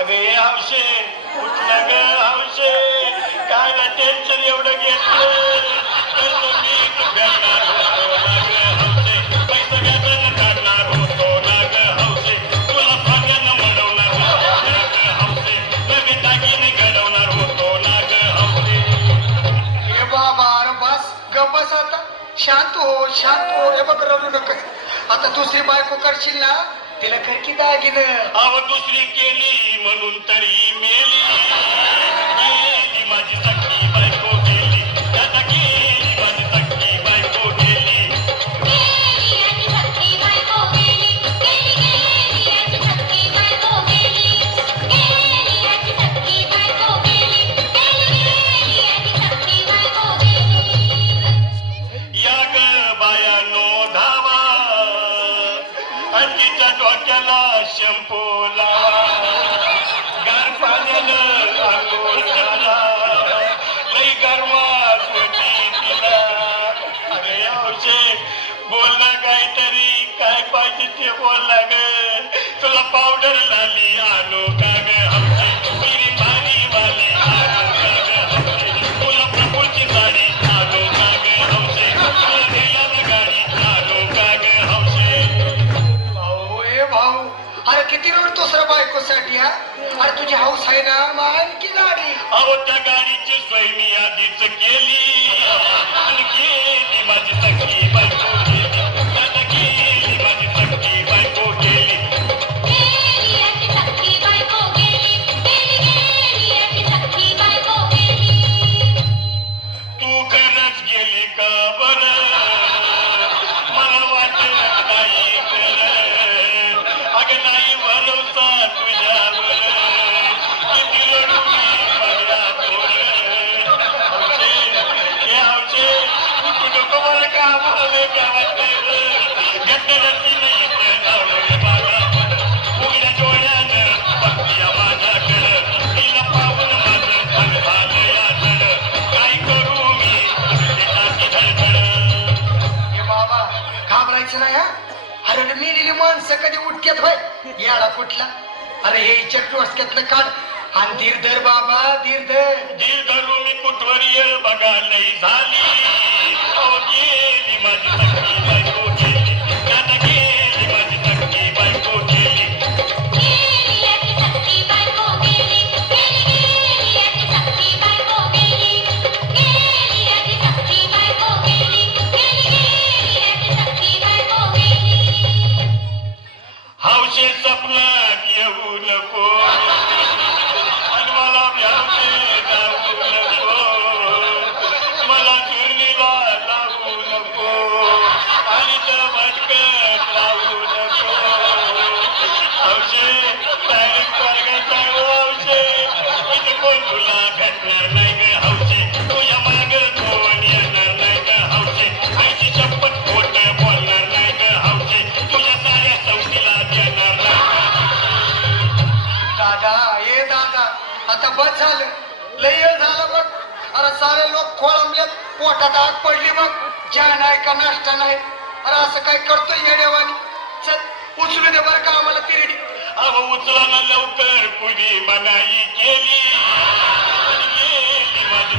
अगं ये हौशे उठलं ग हौशे काय ना टेन्शन एवढं घेतलं तर मी भेटणार होतो ना ग हौशे पैसा घ्यायला काढणार होतो ना ग हौशे तुला सगळ्यांना म्हणवणार होतो ना ग हौशे नवीन दागिने घडवणार होतो ना ग हौशे. हे बाबा अरे बस गप बस आता शांत हो हे बघ रडू नकोस आता दुसरी बायको करशील ना तिला खरकी दागिनं अव दुसरी केली म्हणून तरी मेली गेली माझी सख्खी बायको गेली दादा गेली माझी सख्खी बायको गेली या ग बायानो धावा आणि तिच्या डोक्याला शंपू लावा गार पाण्यानं आंघोळ झाला लई गरमात होती तिला अरे हौशे बोल ना काहीतरी काय पाहिजे ते बोल ना ग तुला पावडर लाली आणू का ग हौशे मिरी पाणी वाली आणू का ग हौशे तुला प्रभूची साडी आणू का ग हौशे तुला दिला ना गाडी आणू का ग हौशे. भाऊ ए भाऊ अरे किती रडतोस रे बायकोसाठी हा अरे तुझी हाऊस आहे ना मग आणखी गाडी अहो त्या गाडीची सोय मी आधीच केली आणि गेली माझी सख्खी बायको गेली दादा गेली माझी सख्खी बायको गेली तू खरंच गेली का बरं मला वाटत नाही खरं अगं नाही भरोसा तुझ्यावर किती रडू मी माझ्या हौशे हे हौशे तू नको मला कामाला गावात गट्टरची नाही धावलं माझ्याकडं उघड्या डोळ्यानं बघतीया माझ्याकडं तिला पाहून माझं भर झालं याकडं काय करू मी टाकी धडधड. हे बाबा घाबरायचं नाही हा अरे मेलेली माणसं कधी उठक्यात होय याडा कुठला अरे हे इच्छा डोसक्यातलं काढ आणि धीर धर बाबा धीर धर जी धरू मी कुठवर ये बघा लई झाली अहो गेली माझी सख्खी बायको गेली दादा गेली माझी सख्खी बायको गेली हौशे स्वप्नात येऊ नको आणि मला व्यापे जाऊ नको मला चुरणीला लावू नको आणि तर भटकत लावू नको हौशे डायरेक्ट वर्गात जाऊ हौशे इथे कोण तुला भेटणार नाही ग हौशे तुझ्या माग कोण येणार नाही ग हौशे आईची शपथ खोट बोलणार नाही ग हौशे तुझ्या साऱ्या संगतीला देणार नाही दादा ए दादा आता बस झालं लय वेळ झालं बघ अरे सारे लोक खोळंबलेत पोटात आग पडली बघ चहा नाही का नाश्ता नाही अरे असं काय करतोय येडेवानी चल उचलू दे बरं का आम्हाला तिरडी अहो उचला ना लवकर कुणी मनाई केली आणि गेली माझी